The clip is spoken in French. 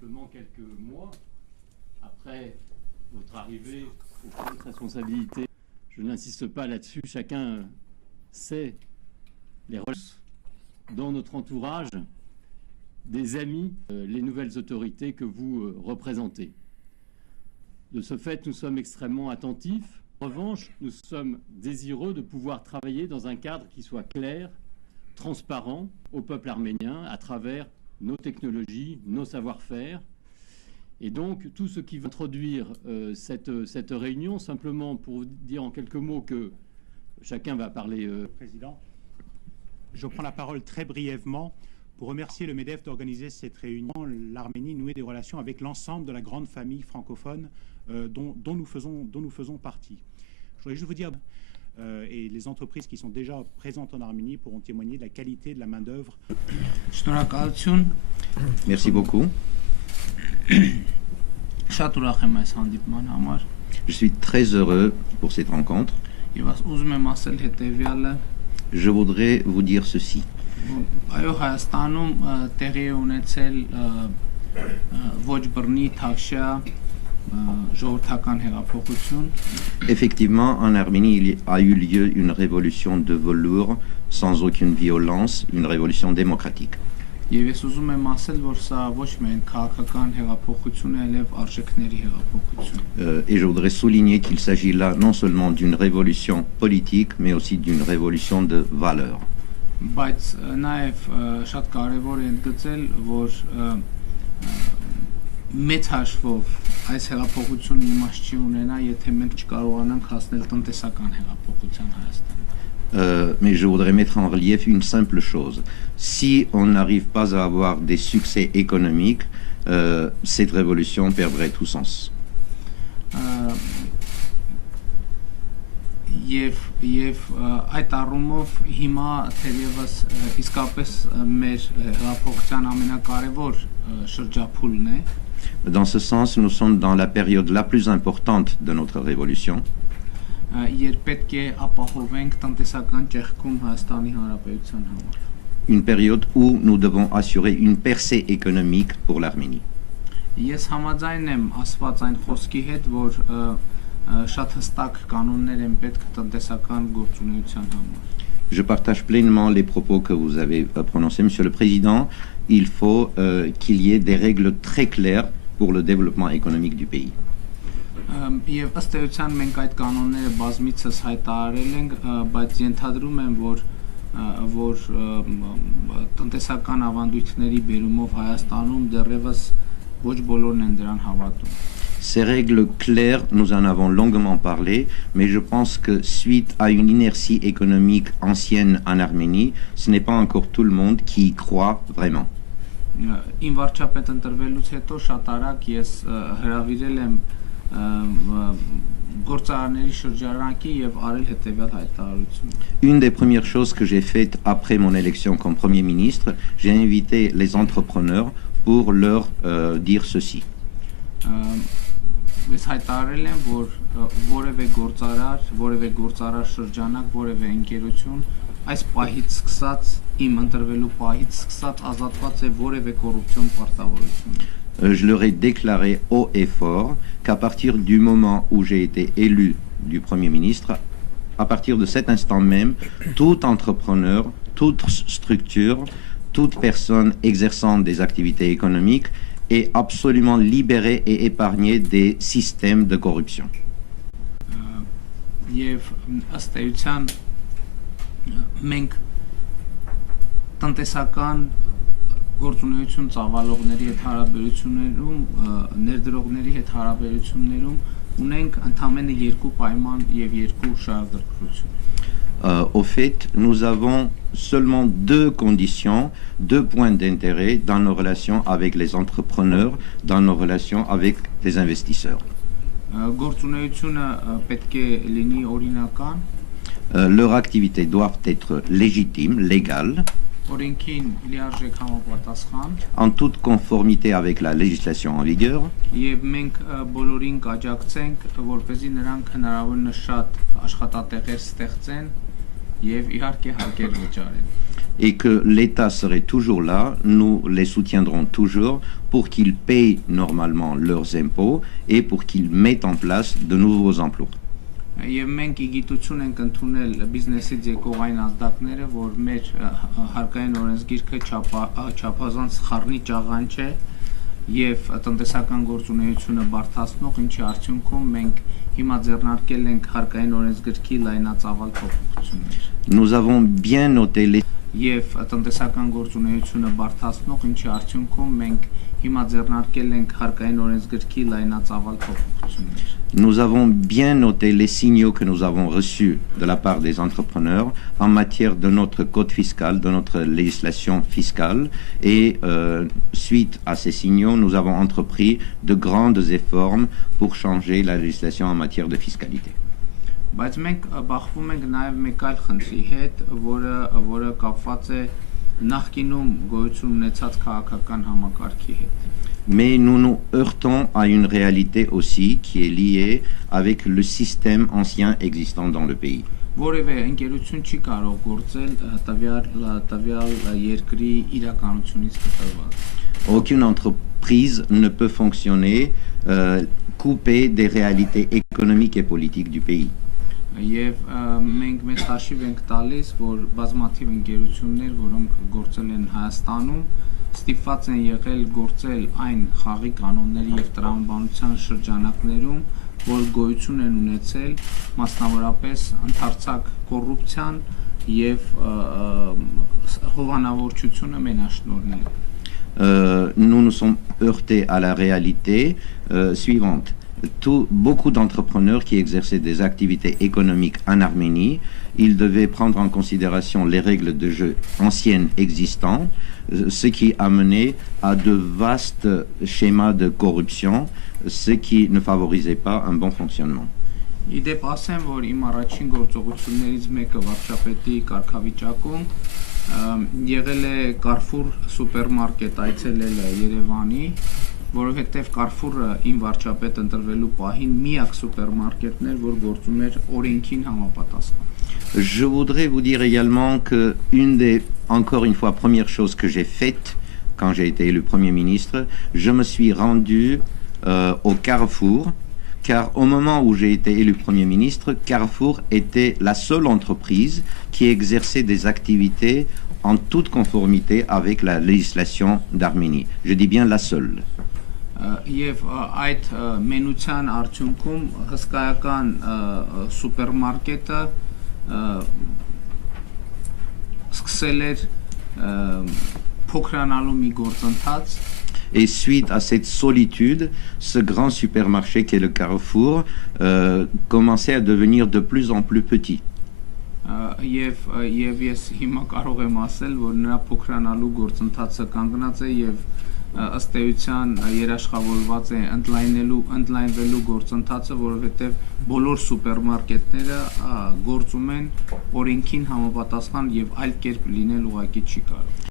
Simplement quelques mois après votre arrivée aux hautes responsabilités, je n'insiste pas là-dessus, chacun sait les relations dans notre entourage, des amis, les nouvelles autorités que vous représentez. De ce fait, nous sommes extrêmement attentifs. En revanche, nous sommes désireux de pouvoir travailler dans un cadre qui soit clair, transparent au peuple arménien à travers nos technologies, nos savoir-faire. Et donc, tout ce qui va introduire cette réunion, simplement pour dire en quelques mots que chacun va parler. Président, je prends la parole très brièvement pour remercier le MEDEF d'organiser cette réunion. L'Arménie nouait des relations avec l'ensemble de la grande famille francophone dont nous faisons partie. Je voudrais juste vous dire, et les entreprises qui sont déjà présentes en Arménie pourront témoigner de la qualité de la main-d'œuvre. Merci beaucoup. Je suis très heureux pour cette rencontre. Je voudrais vous dire ceci. Effectivement, en Arménie, il a eu lieu une révolution de velours sans aucune violence, une révolution démocratique. Et je voudrais souligner qu'il s'agit là non seulement d'une révolution politique, mais aussi d'une révolution de valeurs. Mais je voudrais mettre en relief une simple chose. Si on n'arrive pas à avoir des succès économiques, cette révolution perdrait tout sens. Dans ce sens, nous sommes dans la période la plus importante de notre révolution. Une période où nous devons assurer une percée économique pour l'Arménie. Je partage pleinement les propos que vous avez prononcés, Monsieur le Président. Il faut qu'il y ait des règles très claires pour le développement économique du pays. Եվ ըստ էության մենք այդ կանոնները բազմիցս հայտարարել ենք, բայց ենթադրում եմ, որ տնտեսական ավանդույթների բերումով Հայաստանում դեռևս ոչ բոլորն են դրան հավատում։ Ces règles claires, nous en avons longuement parlé, mais je pense que suite à une inertie économique ancienne en Arménie, ce n'est pas encore tout le monde qui y croit vraiment. Իմ վարչապետ ընտրվելուց հետո շատ արագ ես հրավիրել եմ Une des premières choses que j'ai faites après mon élection comme Premier ministre, j'ai invité les entrepreneurs pour leur dire ceci. Այս պահից սկսած իմ ընտրվելու պահից սկսած ազատված է որևէ կոռուպցիոն պարտավորություն։ Je leur ai déclaré haut et fort qu'à partir du moment où j'ai été élu du Premier ministre, à partir de cet instant même, tout entrepreneur, toute structure, toute personne exerçant des activités économiques est absolument libérée et épargnée des systèmes de corruption. Մենք տնտեսական գործունեություն ծավալողների հետ հարաբերություններում, ներդրողների հետ հարաբերություններում ունենք ընդամենը երկու պայման եւ երկու շահագրգռություն։ Au fait, nous avons seulement deux conditions, deux points d'intérêt dans nos relations avec les entrepreneurs, dans nos relations avec les investisseurs. Գործունեությունը պետք է լինի օրինական. Leurs activités doivent être légitimes, légales, en toute conformité avec la législation en vigueur. et que l'État serait toujours là, nous les soutiendrons toujours pour qu'ils payent normalement leurs impôts et pour qu'ils mettent en place de nouveaux emplois. Եվ մենք իգիտություն ենք ընդունել բիզնեսից եկող այն ազդակները, որ մեր հարկային օրենսգիրքը չափազանց խառնի ճաղանջ է եւ տնտեսական գործունեությունը բարդացնող, ինչի արդյունքում մենք հիմա ձեռնարկել ենք հարկային օրենսգրքի լայնածավալ փոփոխություններ։ Nous avons bien noté les Եվ տնտեսական գործունեությունը բարդացնող, ինչի արդյունքում մենք հիմա ձեռնարկել ենք հարկային օրենսգրքի լայնածավալ փոփոխություններ։ Nous avons bien noté les signaux que nous avons reçus de la part des entrepreneurs en matière de notre code fiscal, de notre législation fiscale. Et suite à ces signaux, nous avons entrepris de grands efforts pour changer la législation en matière de fiscalité. Բայց մենք բախվում ենք նաև մեկ այլ խնդրի հետ, որը կապված է նախկինում գոյություն ունեցած քաղաքական համակարգի հետ։ Mais nous nous heurtons à une réalité aussi qui est liée avec le système ancien existant dans le pays. Որևէ ընկերություն չի կարող գործել տվյալ երկրի իրականությունից կտրված։ Aucune entreprise ne peut fonctionner coupée des réalités économiques et politiques du pays. Եվ մենք մեզ հաշիվ ենք տալիս, որ բազմաթիվ ընկերություններ, որոնք գործել են Հայաստանում, ստիպված են եղել գործել այն խաղի կանոնների եւ տրամաբանության շրջանակներում, որ գոյություն են ունեցել մասնավորապես ընդարձակ կոռուպցիան եւ հովանավորչությունը մենաշնորհները։ Nous nous sommes heurtés à la réalité suivante. Beaucoup d'entrepreneurs qui exerçaient des activités économiques en Arménie, ils devaient prendre en considération les règles de jeu anciennes existantes, ce qui a mené à de vastes schémas de corruption, ce qui ne favorisait pas un bon fonctionnement. Իդեպ ասեմ, որ իմ առաջին գործողություններից մեկը վարչապետի կարգավիճակում եղել է Carrefour սուպերմարկետ այցելելը Երևանի, որովհետև Carrefour-ը իմ վարչապետ ընտրվելու պահին միակ սուպերմարկետն էր, որ գործում էր օրենքին համապատասխան։ Je voudrais vous dire également que encore une fois, première chose que j'ai faite quand j'ai été élu Premier ministre, je me suis rendu au Carrefour, car au moment où j'ai été élu Premier ministre, Carrefour était la seule entreprise qui exerçait des activités en toute conformité avec la législation d'Arménie. Je dis bien la seule. Եվ այդ մենության արդյունքում հսկայական սուպերմարկետը սկսել էր փոքրանալու մի գործընթաց։ Et suite à cette solitude, ce grand supermarché qu'est le Carrefour commençait à devenir de plus en plus petit. Եվ ես հիմա կարող եմ ասել, որ նրա փոքրանալու գործընթացը կանգնած է եւ ըստ էության երաշխավորված է ընդլայնվելու գործընթացը, որովհետեւ բոլոր սուպերմարկետները գործում են օրենքին համապատասխան եւ այլ կերպ լինել ուղղակի չի կարող։